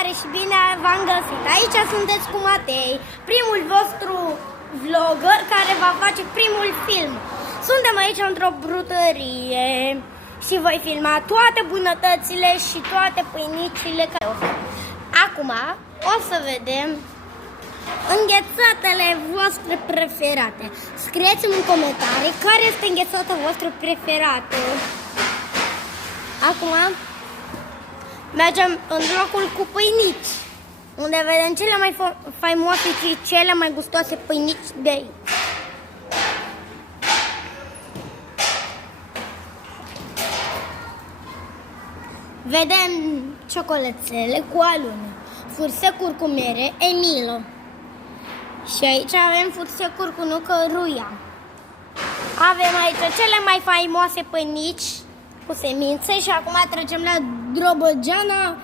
Salutare și bine v-am găsit! Aici sunteți cu Matei, primul vostru vlogger care va face primul film. Suntem aici într-o brutărie și voi filma toate bunătățile și toate pâinicile care o fac. Acum o să vedem înghețatele voastre preferate. Scrieți-mi în comentarii care este înghețata voastră preferată. Acum mergem în locul cu pâinici, unde vedem cele mai faimoase și cele mai gustoase pâinici de aici. Vedem ciocolățele cu alune, fursecuri cu mere, Emilo. Și aici avem fursecuri cu nucă, Ruia. Avem aici cele mai faimoase pâinici cu semințe și acum trecem la Drobăgeana